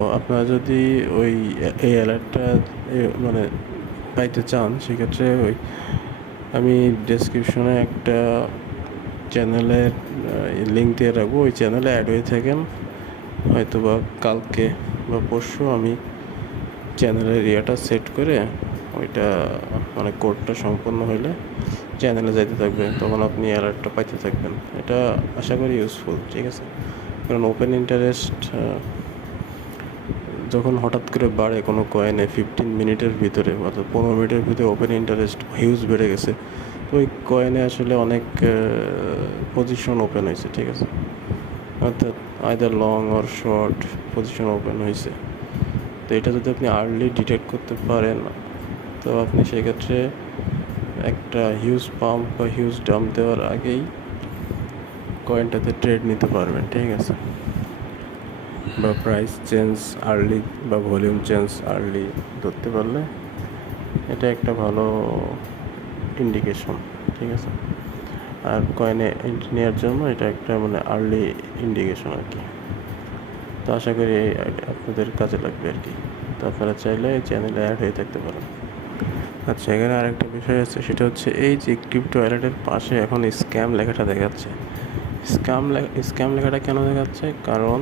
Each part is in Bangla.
আপনারা যদি ওই এই অ্যালার্টটা মানে পাইতে চান, সেক্ষেত্রে ওই আমি ডেসক্রিপশনে একটা চ্যানেলের লিঙ্ক দিয়ে রাখবো। ওই চ্যানেলে অ্যাড হয়ে থাকেন, হয়তো বা কালকে বা পরশু আমি চ্যানেলের ইয়েটা সেট করে ওইটা মানে কোডটা সম্পন্ন হইলে চ্যানেলে যাইতে থাকবে, তখন আপনি অ্যালার্টটা পাইতে থাকবেন। এটা আশা করি ইউজফুল, ঠিক আছে? কারণ ওপেন ইন্টারেস্ট যখন হঠাৎ করে বাড়ে কোনো কয়েনে 15 মিনিটের ভিতরে, অর্থাৎ 15 মিনিটের ভিতরে ওপেন ইন্টারেস্ট হিউজ বেড়ে গেছে, তো ওই কয়েনে আসলে অনেক পজিশন ওপেন হয়েছে, ঠিক আছে? অর্থাৎ either long or short position open হয়েছে। তো এটা যদি আপনি আর্লি ডিটেক্ট করতে পারেন, তো আপনি সেক্ষেত্রে একটা হিউজ পাম্প বা হিউজ ডাম্প দেওয়ার আগেই কয়েনটাতে ট্রেড নিতে পারবেন, ঠিক আছে? বা প্রাইস চেঞ্জ আর্লি বা ভলিউম চেঞ্জ আর্লি ধরতে পারলে এটা একটা ভালো ইন্ডিকেশন, ঠিক আছে? আর কয়েনে এন্ট্রি নেওয়ার জন্য এটা একটা মানে আর্লি ইন্ডিকেশন আর কি। তো আশা করি আপনাদের কাজে লাগবে আর কি। তো আপনারা চাইলে এই চ্যানেলে অ্যাড হয়ে থাকতে পারেন। আচ্ছা, এখানে আরেকটা বিষয় আছে, সেটা হচ্ছে এই যে ক্রিপ্টো ওয়ালেটের পাশে এখন স্ক্যাম লেখাটা দেখাচ্ছে। স্ক্যাম লেখাটা কেন দেখাচ্ছে? কারণ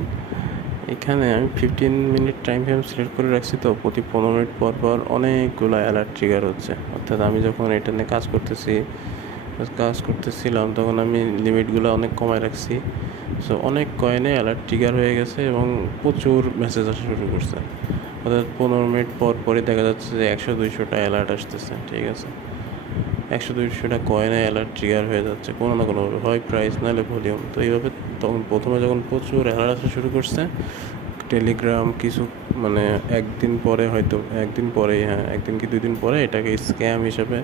এখানে আমি 15 মিনিট টাইম ফ্রেম সিলেক্ট করে রাখছি, তো প্রতি 15 মিনিট পর পর অনেকগুলো অ্যালার্ট ট্রিগার হচ্ছে। অর্থাৎ আমি যখন এটা নিয়ে কাজ করতেছিলাম তখন আমি লিমিটগুলো অনেক কমায় রাখছি। সো অনেক কয়েনে অ্যালার্ট ট্রিগার হয়ে গেছে এবং প্রচুর মেসেজ আসা শুরু করছে। অর্থাৎ 15 মিনিট পর পরই দেখা যাচ্ছে যে 100-200টা অ্যালার্ট আসতেছে, ঠিক আছে? 100-200টা কয়েনে অ্যালার্ট ট্রিগার হয়ে যাচ্ছে কোনো না কোনোভাবে, হয় প্রাইস নাহলে ভলিউম। তো এইভাবে তখন প্রথমে যখন প্রচুর অ্যালার্ট আসা শুরু করছে, টেলিগ্রাম কিছু মানে একদিন পরেই, হ্যাঁ, একদিন কি 2 দিন পরে এটাকে স্ক্যাম হিসাবে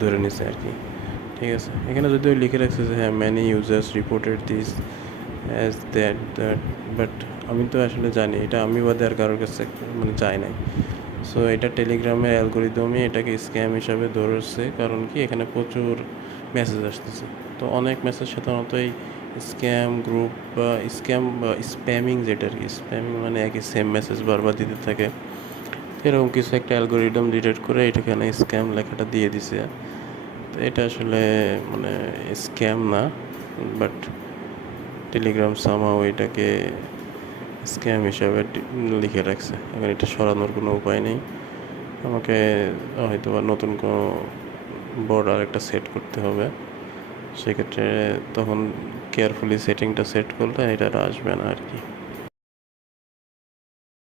ধরে নিছে আর কি, ঠিক আছে? এখানে যদিও লিখে রাখছে যে হ্যাঁ, many users reported this as that, but আমি তো আসলে জানি এটা আমি বাদে আর কারোর কাছে মানে যায় নাই। সো এটা টেলিগ্রামের অ্যালগোরিদমই এটাকে স্ক্যাম হিসাবে ধরছে, কারণ কি এখানে প্রচুর মেসেজ আসতেছে। তো অনেক মেসেজ সাধারণত এই স্ক্যাম গ্রুপ বা স্প্যামিং, যেটা আর কি, স্প্যামিং মানে একই সেম মেসেজ বারবার দিতে থাকে, এরকম কিছু একটা অ্যালগোরিদম ডিটেক্ট করে এটাখানে স্ক্যাম লেখাটা দিয়ে দিছে। তো এটা আসলে মানে স্ক্যাম না, বাট টেলিগ্রাম সামহাও এটাকে স্ক্যাম হিসাবে লিখে রাখছে। এখন এটা সরানোর কোনো উপায় নেই, আমাকে হয়তো বা নতুন কোনো বর্ডার একটা সেট করতে হবে। সেক্ষেত্রে তখন কেয়ারফুলি সেটিংটা সেট করলে এটা আর আসবে না আর কি।